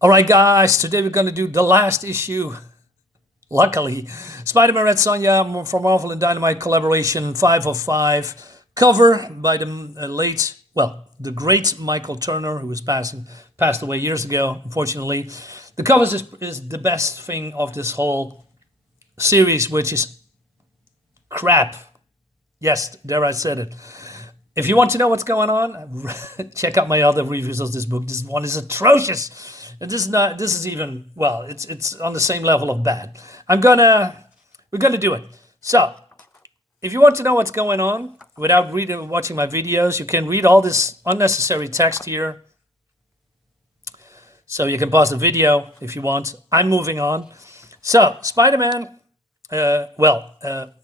All right, guys, today we're going to do the last issue. Luckily, Spider-Man Red Sonja from Marvel and Dynamite collaboration 5 of 5, cover by the the great Michael Turner, who was passed away years ago, unfortunately. The covers is the best thing of this whole series, which is crap. Yes, there I said it. If you want to know what's going on, check out my other reviews of this book. This one is atrocious. And this is not. This is even well. It's on the same level of bad. We're gonna do it. So, if you want to know what's going on without watching my videos, you can read all this unnecessary text here. So you can pause the video if you want. I'm moving on. So Spider-Man.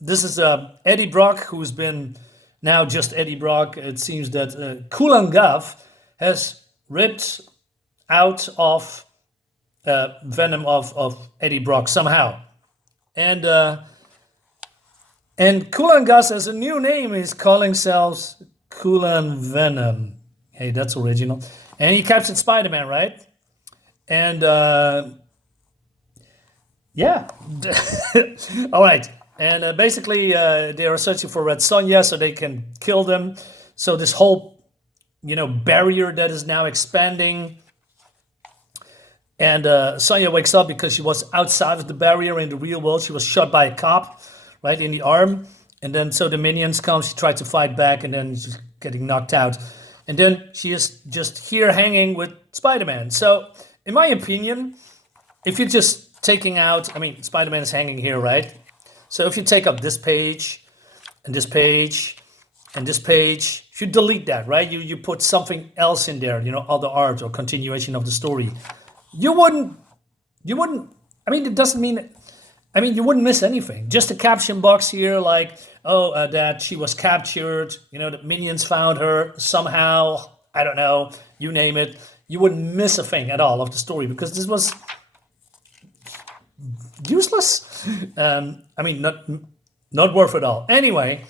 This is Eddie Brock, who's been now just Eddie Brock. It seems that Kulan Gath has ripped out of Venom of Eddie Brock somehow. And Kulan Gath has a new name. He's calling himself Kulan Venom. Hey, that's original. And he captured Spider-Man, right? And yeah. All right. And basically they are searching for Red Sonja so they can kill them. So this whole, barrier that is now expanding. And Sonja wakes up because she was outside of the barrier in the real world. She was shot by a cop, right, in the arm. And then so the minions come. She tried to fight back, and then she's getting knocked out. And then she is just here hanging with Spider-Man. So, in my opinion, if you're just taking out... Spider-Man is hanging here, right? So if you take up this page, and this page, and this page, if you delete that, right? You put something else in there, other art or continuation of the story. You wouldn't, it doesn't mean, you wouldn't miss anything. Just a caption box here like, that she was captured, that minions found her somehow, I don't know, you name it. You wouldn't miss a thing at all of the story because this was useless. Not worth it all. Anyway,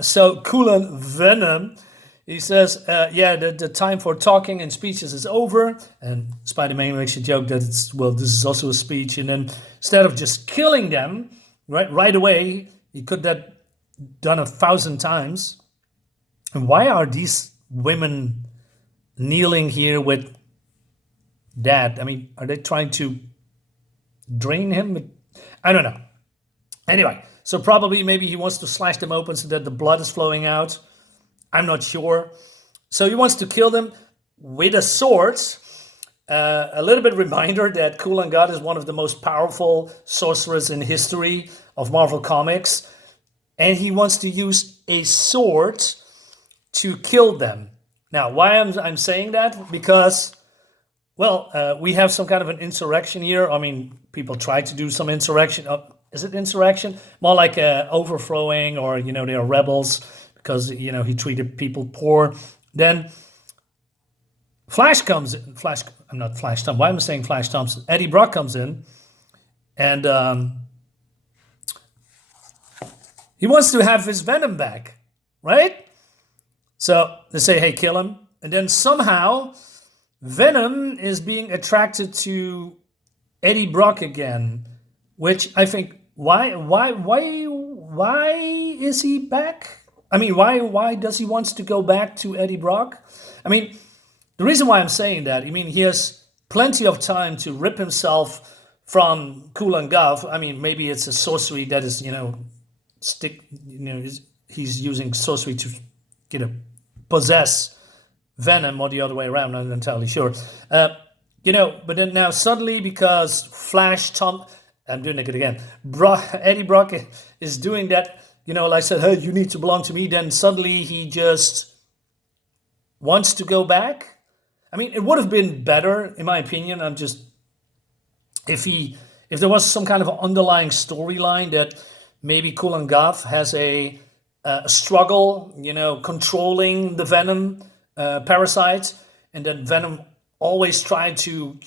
so Kulan Venom, he says, the time for talking and speeches is over. And Spider-Man makes a joke that this is also a speech. And then instead of just killing them right away, he could have done 1,000 times. And why are these women kneeling here with that? Are they trying to drain him? I don't know. Anyway, so probably maybe he wants to slash them open so that the blood is flowing out. I'm not sure. So he wants to kill them with a sword. A little bit reminder that Kulan Gath is one of the most powerful sorcerers in history of Marvel Comics. And he wants to use a sword to kill them. Now, why I'm saying that? Because, we have some kind of an insurrection here. People try to do some insurrection. Is it insurrection? More like overthrowing or, they are rebels. Because, he treated people poor. Then Flash comes in. I'm not Flash Thompson. Why am I saying Flash Thompson? Eddie Brock comes in. And he wants to have his Venom back. Right? So they say, hey, kill him. And then somehow Venom is being attracted to Eddie Brock again. Which I think, why is he back? Why does he want to go back to Eddie Brock? The reason why I'm saying that, he has plenty of time to rip himself from Kulan Gath. Maybe it's a sorcery that is, he's using sorcery to, possess Venom or the other way around. I'm not entirely sure. But then now suddenly because I'm doing it again. Eddie Brock is doing that. Like I said, hey, you need to belong to me. Then suddenly he just wants to go back. It would have been better, in my opinion. If there was some kind of underlying storyline that maybe Kulan Gath has a struggle, controlling the Venom parasite, and then Venom always tried to,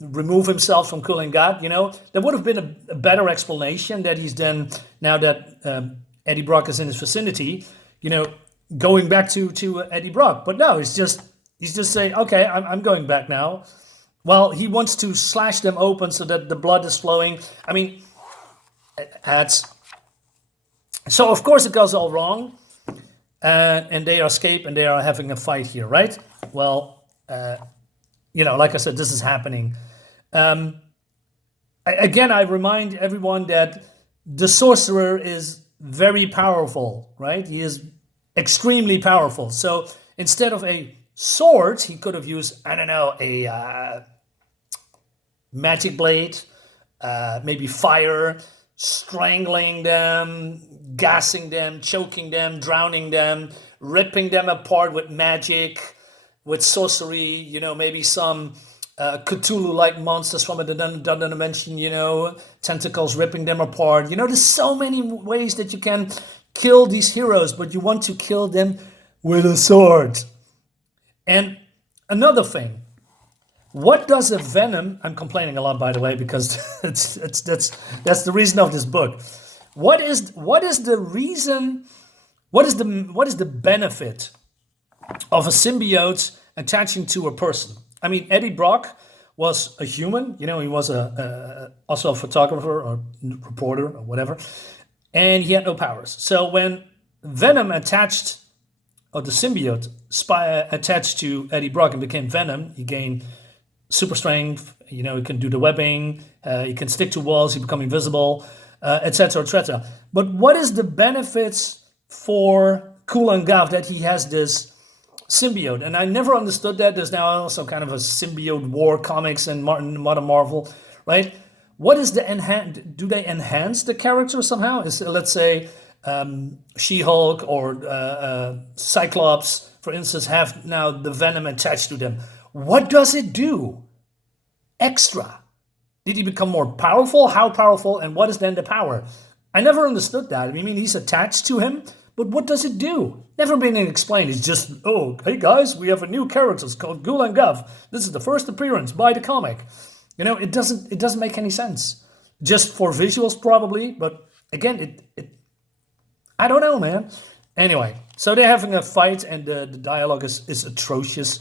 remove himself from Kulan Gath, there would have been a better explanation that he's then, now that Eddie Brock is in his vicinity, going back to Eddie Brock. But no, he's just saying, okay, I'm going back now. well, he wants to slash them open so that the blood is flowing. I mean, that's so of course it goes all wrong, and they escape and they are having a fight here, right? Well, like I said, this is happening. Again, I remind everyone that the sorcerer is very powerful, right? He is extremely powerful. So instead of a sword, he could have used, I don't know, a magic blade, maybe fire, strangling them, gassing them, choking them, drowning them, ripping them apart with magic, with sorcery, maybe some Cthulhu-like monsters from another dimension, tentacles ripping them apart. There's so many ways that you can kill these heroes, but you want to kill them with a sword. And another thing, what does a Venom? I'm complaining a lot, by the way, because that's the reason of this book. What is the reason? What is the benefit of a symbiote attaching to a person? I mean, Eddie Brock was a human. He was also a photographer or reporter or whatever, and he had no powers. So when Venom attached, or the symbiote attached to Eddie Brock and became Venom, he gained super strength. He can do the webbing. He can stick to walls. He become invisible, etc., etc. But what is the benefits for Kulan Gath that he has this symbiote? And I never understood that. There's now also kind of a symbiote war comics and modern Marvel, right? What is the do they enhance the character somehow? Is, let's say, She-Hulk or Cyclops, for instance, have now the Venom attached to them. What does it do extra? Did he become more powerful? How powerful? And what is then the power? I never understood that. I mean, he's attached to him, but what does it do? Never been explained. It's just, oh, hey guys, we have a new character. It's called Kulan Gath. This is the first appearance by the comic. It doesn't make any sense. Just for visuals probably, but again, I don't know, man. Anyway, so they're having a fight, and the dialogue is atrocious.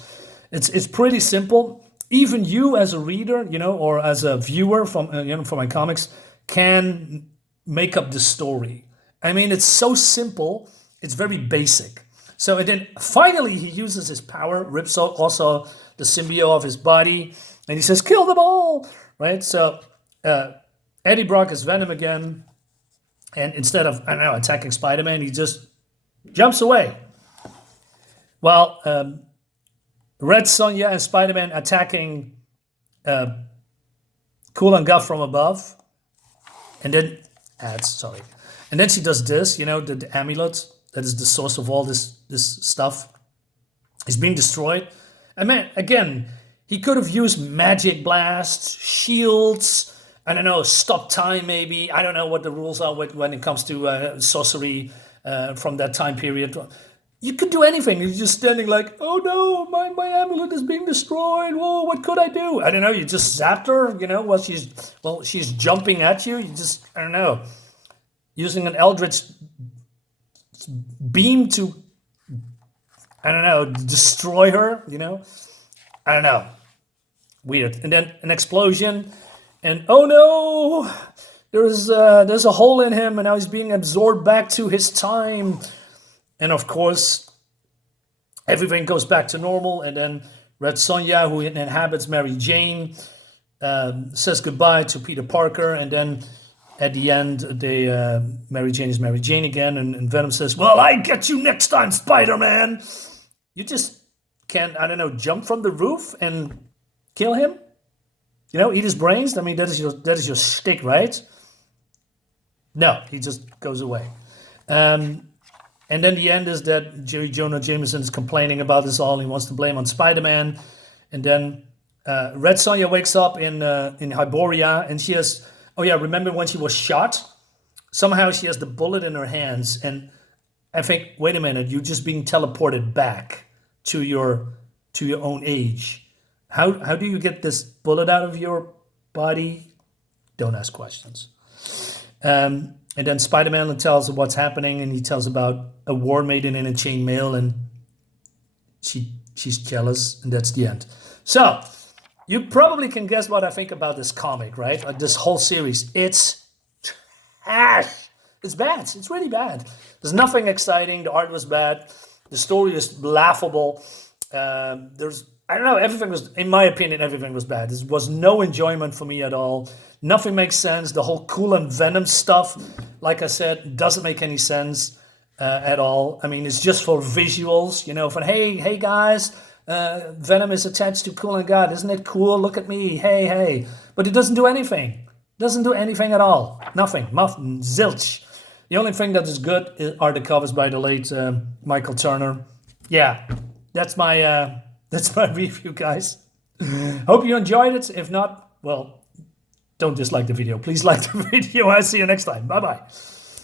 It's pretty simple. Even you as a reader, or as a viewer from from my comics, can make up the story. I mean, it's so simple. It's very basic. So and then finally he uses his power, rips out also the symbiote of his body, and he says, "Kill them all!" Right? So Eddie Brock is Venom again, and instead of attacking Spider-Man, he just jumps away. Well, Red Sonja and Spider-Man attacking Kulan Gath from above, and then and then she does this. The amulet that is the source of all this stuff is being destroyed. And man, again, he could have used magic blasts, shields. I don't know, stop time maybe. I don't know what the rules are when it comes to sorcery from that time period. You could do anything. You're just standing like, oh no, my amulet is being destroyed. Whoa, what could I do? I don't know. You just zapped her, while she's jumping at you. You just, I don't know, using an eldritch beam to, I don't know, destroy her. I don't know. Weird. And then an explosion, and oh no, there's a hole in him, and now he's being absorbed back to his time. And of course, everything goes back to normal. And then Red Sonja, who inhabits Mary Jane, says goodbye to Peter Parker. And then at the end, Mary Jane is Mary Jane again. And Venom says, well, I get you next time, Spider-Man. You just can't, I don't know, jump from the roof and kill him? Eat his brains? I mean, that is your shtick, right? No, he just goes away. And then the end is that Jerry Jonah Jameson is complaining about this all. He wants to blame on Spider-Man. And then Red Sonja wakes up in Hyborean, and she has, remember when she was shot? Somehow she has the bullet in her hands. And I think, wait a minute, you're just being teleported back to your own age. How do you get this bullet out of your body? Don't ask questions. And then Spider-Man tells her what's happening, and he tells about a war maiden in a chainmail, and she's jealous, and that's the end. So, You probably can guess what I think about this comic, right? This whole series. It's trash. It's bad. It's really bad. There's nothing exciting. The art was bad. The story is laughable. There's, I don't know, everything was, in my opinion, everything was bad. There was no enjoyment for me at all. Nothing makes sense. The whole Kulan Venom stuff, like I said, doesn't make any sense at all. I mean, it's just for visuals, you know, for hey guys, Venom is attached to Kulan Gath. Isn't it cool? Look at me. Hey. But it doesn't do anything. Doesn't do anything at all. Nothing. Muffin. Zilch. The only thing that is good are the covers by the late Michael Turner. Yeah, that's my review, guys. Hope you enjoyed it. If not, well, don't dislike the video. Please like the video. I'll see you next time. Bye-bye.